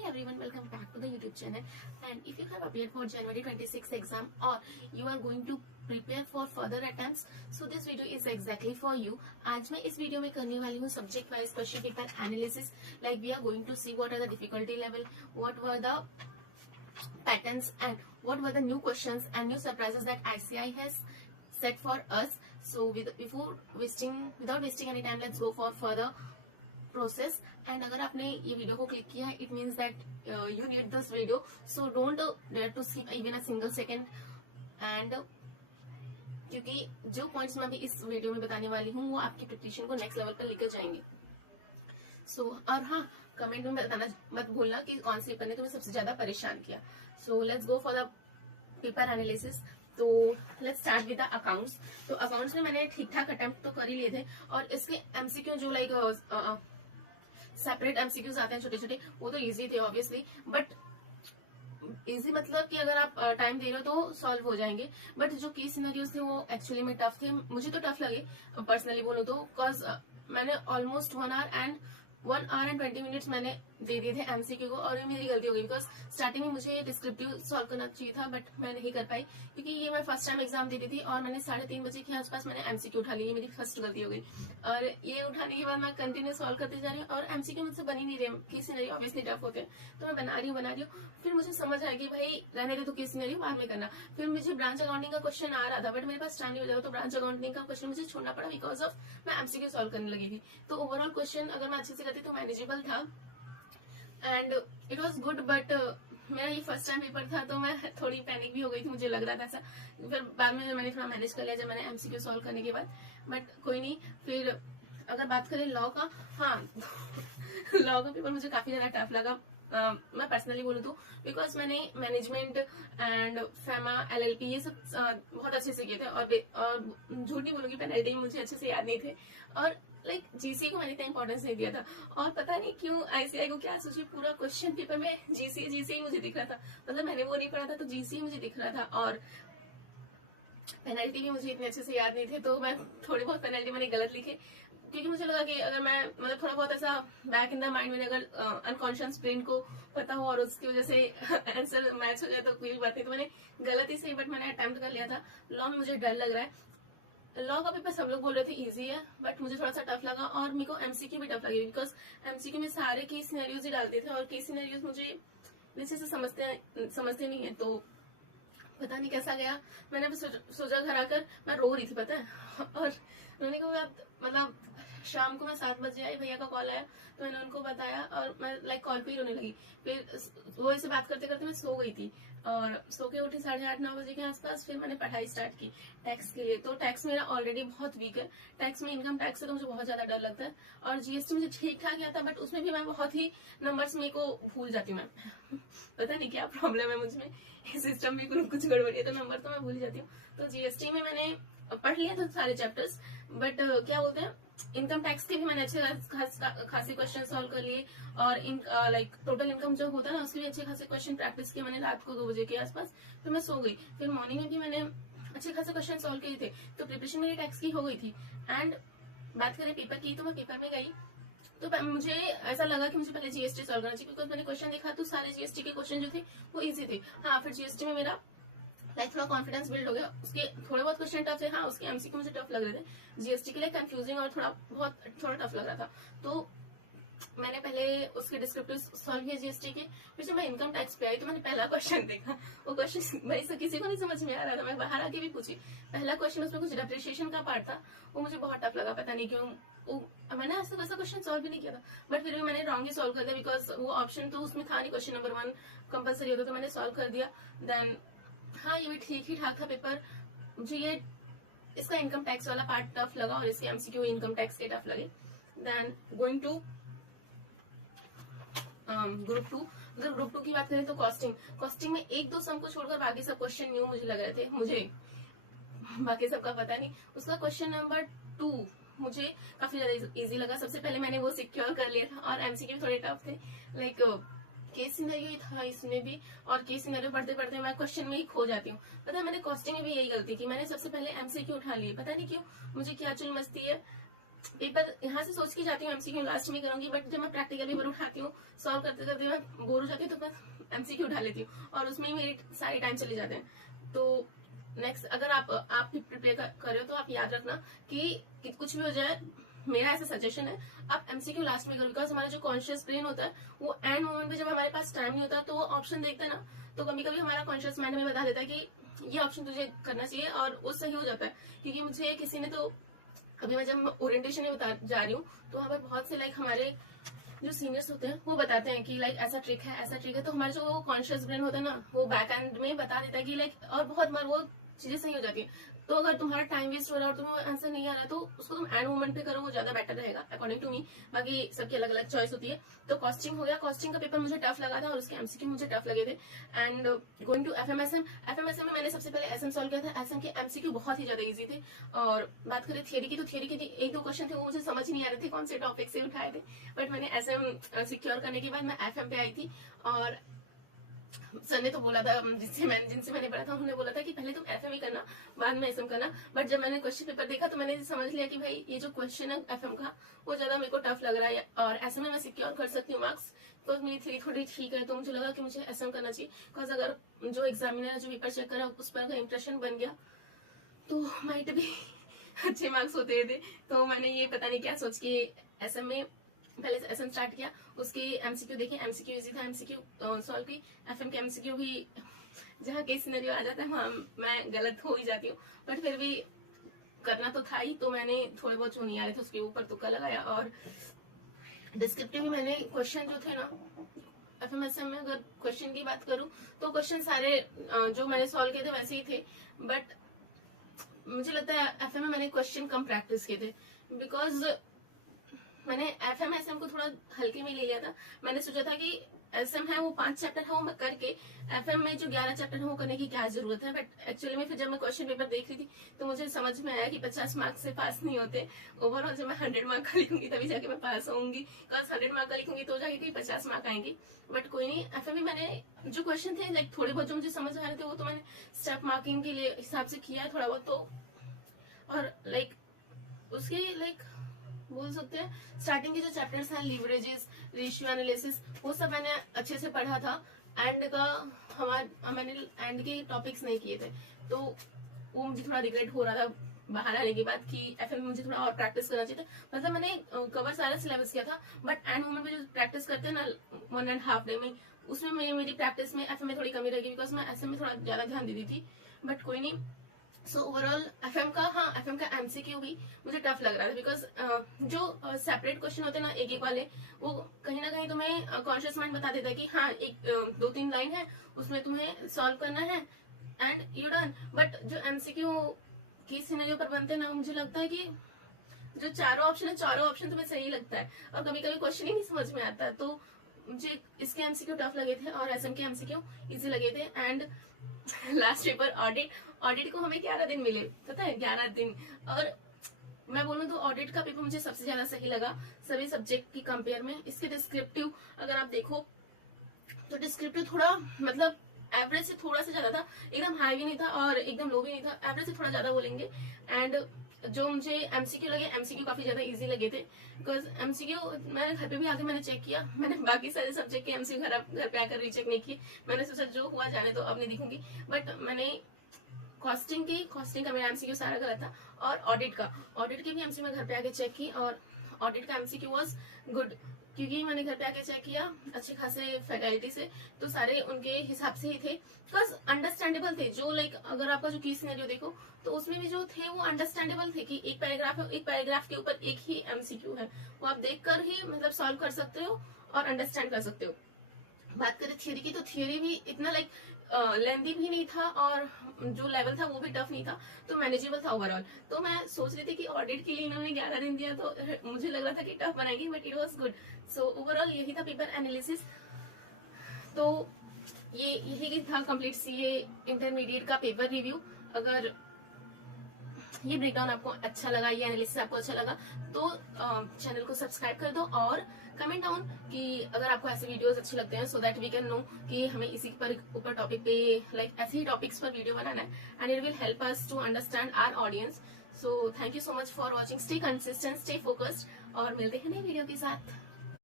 Hey everyone, welcome back to the YouTube channel. And if you have appeared for January 26 exam or you are going to prepare for further attempts, so this video is exactly for you. आज मैं इस video में करने वाली हूँ subject wise question paper analysis. Like we are going to see what are the difficulty level, what were the patterns and what were the new questions and new surprises that ICI has set for us. So without wasting any time, let's go for further process. And अगर आपने ये video को click किया है, it means that you need this video, so don't dare to skip even a single second. And क्योंकि जो points मैं अभी इस वीडियो में बताने वाली हूँ वो आपकी प्रिपरेशन को नेक्स्ट लेवल पर लेकर जाएंगे. और हाँ, कमेंट में बताना मत भूलना कि कौन से पेपर ने तुम्हें सबसे ज्यादा परेशान किया. So let's go for the paper analysis. तो let's start with the accounts. तो अकाउंट्स में मैंने ठीक ठाक अटेम्प्ट तो कर ही लिए थे, और इसके एमसीक्यू जो लाइक सेपरेट एमसीक्यूज आते हैं छोटे छोटे, वो तो इजी थे ऑब्वियसली. बट इजी मतलब कि अगर आप टाइम दे रहे हो तो सॉल्व हो जाएंगे. बट जो की सिनेरियोज थे वो एक्चुअली में टफ थे. मुझे तो टफ लगे पर्सनली बोलूं तो, बिकॉज मैंने ऑलमोस्ट 1 hour and 20 minutes मैंने दे दिए थे एमसीक्यू को, और ये मेरी गलती हो गई बिकॉज स्टार्टिंग में मुझे डिस्क्रिप्टिव सॉल्व करना चाहिए था, बट मैं नहीं कर पाई क्योंकि ये मैं फर्स्ट टाइम एग्जाम देती थी और मैंने 3:30 बजे के आसपास मैंने एमसीक्यू उठा ली. ये मेरी फर्स्ट गलती हो गई. और ये उठाने के बाद मैं कंटिन्यू सॉल्व करते जा रही हूँ और एमसीक्यू मुझसे बन ही नहीं रहे. की सिनेरियो ऑब्वियसली टफ होते हैं, तो मैं बना रही हूँ. फिर मुझे समझ आया कि भाई रहने दे, तो की सिनेरियो बाद में करना. फिर मुझे ब्रांच अकाउंटिंग का क्वेश्चन आ रहा था, बट मेरे पास टाइम नहीं हो जाएगा, तो ब्रांच अकाउंटिंग का क्वेश्चन मुझे छोड़ना पड़ा बिकॉज ऑफ मैं एमसीक्यू सॉल्व करने लगी थी. तो ओवरऑल क्वेश्चन अगर मैं अच्छे से करती तो मैनेजेबल था and it was good. But मेरा ये फर्स्ट टाइम पेपर था तो मैं थोड़ी पैनिक भी हो गई थी, मुझे लग रहा था ऐसा. फिर बाद में मैंने थोड़ा मैनेज कर लिया जब मैंने एमसीक्यू सॉल्व करने के बाद. बट कोई नहीं. फिर अगर बात करें लॉ का, हाँ लॉ का पेपर मुझे काफी ज्यादा टफ लगा. मैं पर्सनली बोलूँ तो, बिकॉज मैंने मैनेजमेंट एंड फेमा एलएलपी ये सब बहुत अच्छे से किए थे, और झूठ नहीं बोलूंगी पेनल्टी मुझे अच्छे से याद नहीं थे, और लाइक जीसीए को मैंने इतना इंपॉर्टेंस नहीं दिया था. और पता नहीं क्यों आईसीआई को क्या सोची, पूरा क्वेश्चन पेपर में जीसीए मुझे दिख रहा था. मतलब मैंने वो नहीं पढ़ा था तो जीसीए मुझे दिख रहा था, और पेनल्टी भी मुझे इतने अच्छे से याद नहीं थे, तो मैं थोड़ी बहुत पेनल्टी मैंने गलत लिखे क्योंकि मुझे लगा कि अगर मैं मतलब थोड़ा बहुत ऐसा बैक इन द माइंड में अगर अनकॉन्शियस ब्रेन को पता हो और उसकी वजह से आंसर मैच हो जाए तो कोई बात नहीं. तो मैंने गलत ही सही, बट मैंने अटेम्प्ट कर लिया था. लॉ में मुझे डर लग रहा है. लॉ का पेपर सब लोग बोल रहे थे इजी है, बट मुझे थोड़ा सा टफ लगा, और मेरे को एमसीक्यू भी टफ लगी बिकॉज एमसीक्यू में सारे केस सिनेरियोज ही डालते थे, और केस सिनेरियोज मुझे नीचे से समझते नहीं है. तो पता नहीं कैसा गया. मैंने सोचा घर आकर मैं रो रही थी पता है. और रोने के बाद मतलब शाम को मैं 7 बजे आई, भैया का कॉल आया तो मैंने उनको बताया, और मैं लाइक कॉल पे ही रोने लगी. फिर वो से बात करते करते मैं सो गई थी, और सो के उठी 8:30-9 बजे के आसपास. फिर मैंने पढ़ाई स्टार्ट की टैक्स के लिए. तो टैक्स मेरा ऑलरेडी बहुत वीक है. टैक्स में इनकम टैक्स से तो मुझे बहुत ज्यादा डर लगता है, और जीएसटी मुझे ठीक ठाक आता है, बट उसमें भी मैं बहुत ही नंबर्स मेरे को भूल जाती हूँ. मैं पता नहीं क्या प्रॉब्लम है मुझमें, सिस्टम भी कुछ गड़बड़ी है, तो नंबर तो मैं भूल जाती हूँ. तो जीएसटी में मैंने पढ़ लिया था सारे चैप्टर्स, बट क्या बोलते हैं इनकम टैक्स के भी मैंने अच्छे खासे क्वेश्चन सॉल्व कर लिए, और लाइक टोटल इनकम जो होता है ना उसके भी अच्छे खासे क्वेश्चन प्रैक्टिस किए मैंने रात को 2 बजे के आसपास. फिर मैं सो गई. फिर मॉर्निंग में भी मैंने अच्छे खासे क्वेश्चन सॉल्व किए थे, तो प्रिपरेशन मेरी टैक्स की हो गई थी. एंड बात करें पेपर की, तो मैं पेपर में गई तो मुझे ऐसा लगा कि मुझे पहले जीएसटी सॉल्व करना चाहिए, बिकॉज मैंने क्वेश्चन देखा तो सारे जीएसटी के क्वेश्चन जो थे वो इजी थे. हाँ, फिर जीएसटी में मेरा लाइक थोड़ा कॉन्फिडेंस बिल्ड हो गया. उसके थोड़े बहुत क्वेश्चन टफ थे, हाँ उसके एमसीक्यू मुझे टफ लग रहे थे. जीएसटी के लिए कंफ्यूजिंग और थोड़ा टफ लग रहा था. तो मैंने पहले उसके डिस्क्रिप्टिव सॉल्व किया जीएसटी के. फिर जब मैं इनकम टैक्स पे आई तो मैंने पहला क्वेश्चन देखा. वो क्वेश्चन भाई किसी को नहीं समझ में आ रहा था. मैं बाहर आके भी पूछी. पहला क्वेश्चन उसमें कुछ डेप्रिसिएशन का पार्ट था, वो मुझे बहुत टफ लगा. पता नहीं क्यों मैंने आज तक वैसा क्वेश्चन सॉल्व भी नहीं किया था, बट फिर भी मैंने रॉन्ग ही सॉल्व कर दिया बिकॉज वो ऑप्शन तो उसमें था नहीं. क्वेश्चन नंबर 1 कंपल्सरी होता, तो मैंने सॉल्व कर दिया. देन हाँ, ये भी ठीक ही ठाक था पेपर. मुझे ये इसका इनकम टैक्स वाला पार्ट टफ लगा, और इसके एमसीक्यू इनकम टैक्स के टफ लगे. Then going to group 2. अगर ग्रुप 2 की बात करें तो कॉस्टिंग में 1-2 सम को छोड़कर बाकी सब क्वेश्चन न्यू मुझे लग रहे थे. मुझे बाकी सबका पता नहीं. उसका क्वेश्चन नंबर 2 मुझे काफी ज्यादा इजी लगा. सबसे पहले मैंने वो सिक्योर कर लिया था, और एमसीक्यू भी थोड़े टफ थे. लाइक केस सिनेरियो था इसमें भी, और केस सिनेरियो पढ़ते पढ़ते मैं क्वेश्चन में ही खो जाती हूँ. पता है मैंने कॉस्टिंग में भी यही गलती की. मैंने सबसे पहले एमसीक्यू उठा लिए. पता नहीं क्यों मुझे क्या चुल मस्ती है. पेपर यहाँ से सोच के जाती हूँ एमसीक्यू लास्ट में करूंगी, बट जब मैं प्रैक्टिकल पेपर उठाती हूँ सॉल्व करते करते मैं बोर हो जाती हूँ तो मैं एमसीक्यू उठा लेती हूँ और उसमें ही मेरे सारे टाइम चले जाते हैं। तो नेक्स्ट अगर आप भी प्रिपेयर कर रहे हो तो आप याद रखना कि कुछ भी हो जाए, मेरा ऐसा सजेशन है आप एमसीक्यू लास्ट में करो, बिकॉज हमारा जो कॉन्शियस ब्रेन होता है वो एंड मोमेंट पे जब हमारे पास टाइम नहीं होता तो वो ऑप्शन देखता है ना, तो कभी कभी हमारा कॉन्शियस माइंड हमें बता देता है कि ये ऑप्शन तुझे करना चाहिए और वो सही हो जाता है। क्योंकि मुझे किसी ने तो अभी मैं जब ओरिएंटेशन में बता जा रही हूँ तो वहाँ पर बहुत से लाइक हमारे जो सीनियर्स होते हैं वो बताते हैं कि लाइक ऐसा ट्रिक है ऐसा ट्रिक है, तो हमारा जो कॉन्शियस ब्रेन होता है ना वो बैक एंड में बता देता है कि लाइक, और बहुत बार वो चीजें सही हो जाती है। तो अगर तुम्हारा टाइम वेस्ट हो रहा है और तुम्हें आंसर नहीं आ रहा है तो उसको तुम एंड मोमेंट पे करो, वो ज्यादा बेटर रहेगा अकॉर्डिंग टू मी। बाकी सबकी अलग अलग चॉइस होती है। तो कॉस्टिंग हो गया, कॉस्टिंग का पेपर मुझे टफ लगा था और उसके एमसीक्यू मुझे टफ लगे थे। एंड गोइंग टू एफएमएसएम, एफएमएसएम में मैंने सबसे पहले एसएम सॉल्व किया था। एसएम के एमसीक्यू बहुत ही ज्यादा इजी थे। और बात करें थियरी की तो थियरी के एक दो क्वेश्चन थे वो मुझे समझ नहीं आ रहे थे कौन से टॉपिक से उठाए थे, बट मैंने एसएम सिक्योर करने के बाद मैं एफएम पे आई थी। और सर ने तो बोला था, जिनसे मैंने पढ़ा था उन्होंने बोला था कि पहले तुम एफएम ही करना बाद में एसएम करना, बट जब मैंने क्वेश्चन पेपर देखा तो मैंने समझ लिया कि भाई ये जो क्वेश्चन है एफएम का वो ज्यादा मेरे को टफ लग रहा है और एसएम में मैं सिक्योर कर सकती हूँ मार्क्स, तो मेरी थ्री थोड़ी ठीक है। तो मुझे लगा कि मुझे एसएम करना चाहिए, बिकॉज अगर जो एग्जामिनर जो पेपर चेक करा उस पर अगर इंप्रेशन बन गया तो माइट भी अच्छे मार्क्स होते थे। तो मैंने ये पता नहीं क्या सोच के एसएम में पहले एसएम स्टार्ट किया, उसके एमसीक्यू देखे, एमसीक्यू इजी था, एमसीक्यू सॉल्व की। एफएम के एमसीक्यू भी जहाँ केस सिनेरियो आ जाता है वहाँ मैं गलत हो ही जाती हूँ, बट फिर भी करना तो था ही, तो मैंने थोड़े बहुत जो नहीं आ रहे थे उसके ऊपर तुक्का लगाया। और डिस्क्रिप्टिव भी मैंने क्वेश्चन जो थे ना एफएमएसएम में, अगर क्वेश्चन की बात करूँ तो क्वेश्चन सारे जो मैंने सॉल्व किए थे वैसे ही थे, बट मुझे लगता है एफएम में मैंने क्वेश्चन कम प्रैक्टिस किए थे, बिकॉज मैंने एफएम एसएम को थोड़ा हल्के में ले लिया था। मैंने सोचा था कि एसएम है वो 5 चैप्टर है वो मैं करके एफएम में जो 11 चैप्टर है वो करने की क्या जरूरत है। बट एक्चुअली में फिर जब मैं क्वेश्चन पेपर देख रही थी तो मुझे समझ में आया कि 50 मार्क्स से पास नहीं होते। ओवरऑल जब मैं 100 मार्क का लिखूंगी तभी जाके मैं पास होंगी, बिकॉज 100 मार्क का लिखूंगी तो जाके 50 मार्क आएंगे। बट कोई नहीं, एफएम में मैंने जो क्वेश्चन थे लाइक थोड़े बहुत जो मुझे समझ आ रहे थे वो तो मैंने स्टेप मार्किंग के लिए हिसाब से किया है थोड़ा बहुत, तो और लाइक उसके लाइक बोल सकते हैं स्टार्टिंग के जो चैप्टर्स हैं लीवरेजेस, रेशियो एनालिसिस, वो सब मैंने अच्छे से पढ़ा था। एंड का मैंने एंड के टॉपिक्स नहीं किए थे, तो वो मुझे थोड़ा रिग्रेट हो रहा था बाहर आने के बाद कि एफएम में मुझे थोड़ा और प्रैक्टिस करना चाहिए था। मतलब मैंने कवर सारा सिलेबस किया था, बट एंड मोमेंट में जो प्रैक्टिस करते हैं ना 1.5 डे में, उसमें मेरी प्रैक्टिस में एफएम में थोड़ी कमी रहेगी, बिकॉज मैं एसएम में थोड़ा ज्यादा ध्यान देती थी। बट कोई नहीं, सो ओवरऑल एफएम का एमसीक्यू भी मुझे टफ लग रहा था, बिकॉज जो सेपरेट क्वेश्चन होते हैं ना एक एक वाले, वो कहीं ना कहीं तुम्हें कॉन्शियस माइंड बता देता है कि हाँ एक 2-3 लाइन है उसमें तुम्हें सॉल्व करना है एंड यू डन। बट जो एमसीक्यू की सिनेरियो पर बनते हैं ना, मुझे लगता है कि जो चारों ऑप्शन तुम्हें सही लगता है और कभी कभी क्वेश्चन ही नहीं समझ में आता है। तो मुझे इसके एमसीक्यू टफ लगे थे और एसएम के एमसीक्यू इजी लगे थे। एंड लास्ट पेपर ऑडिट को हमें 11 दिन मिले, पता है 11 दिन। और मैं बोलूँ तो ऑडिट का पेपर मुझे सबसे ज्यादा सही लगा सभी सब्जेक्ट की कंपेयर में। इसके डिस्क्रिप्टिव अगर आप देखो तो डिस्क्रिप्टिव थोड़ा मतलब एवरेज से थोड़ा सा ज्यादा था, एकदम हाई भी नहीं था और एकदम लो भी नहीं था, एवरेज से थोड़ा ज्यादा बोलेंगे। एंड जो मुझे एमसीक्यू लगे, एमसीक्यू काफी ज्यादा इजी लगे थे, बिकॉज एमसीक्यू मैंने घर पे भी आके मैंने चेक किया। मैंने बाकी सारे सब्जेक्ट के एमसीक्यू घर पे आकर रीचेक नहीं किए, मैंने सोचा जो हुआ जाने तो अब नहीं दिखूंगी। बट मैंने कॉस्टिंग का मेरा एमसीक्यू सारा गलत था, और ऑडिट के भी एमसीक्यू मैं घर पे आके चेक की, और ऑडिट का एमसीक्यू वाज गुड, क्योंकि मैंने घर पे आके चेक किया अच्छे खासे फैकल्टी से, तो सारे उनके हिसाब से ही थे, बिकॉज अंडरस्टैंडेबल थे। जो लाइक अगर आपका जो की सिनेरियो देखो तो उसमें भी जो थे वो अंडरस्टैंडेबल थे कि एक पैराग्राफ के ऊपर एक ही एमसीक्यू है, वो आप देखकर ही मतलब सॉल्व कर सकते हो और अंडरस्टैंड कर सकते हो। बात करें थियरी की तो थियरी भी इतना लाइक लेंदी भी नहीं था और जो लेवल था वो भी टफ नहीं था, तो मैनेजेबल था ओवरऑल। तो मैं सोच रही थी कि ऑडिट के लिए इन्होंने 11 दिन दिया तो मुझे लग रहा था कि टफ बनाएंगे, but it was good. So overall यही था पेपर एनालिसिस। तो यही था कंप्लीट सीए इंटरमीडिएट का पेपर रिव्यू। अगर ये ब्रेकडाउन आपको अच्छा लगा, ये एनालिसिस आपको अच्छा लगा तो चैनल को सब्सक्राइब कर दो और कमेंट डाउन कि अगर आपको ऐसे वीडियोस अच्छे लगते हैं, so that we can know कि हमें इसी पर ऊपर टॉपिक पे लाइक ऐसे ही टॉपिक्स पर वीडियो बनाना है, and it will help us to understand our audience. So thank you so much for watching. Stay consistent, stay focused और मिलते हैं नई वीडियो के साथ.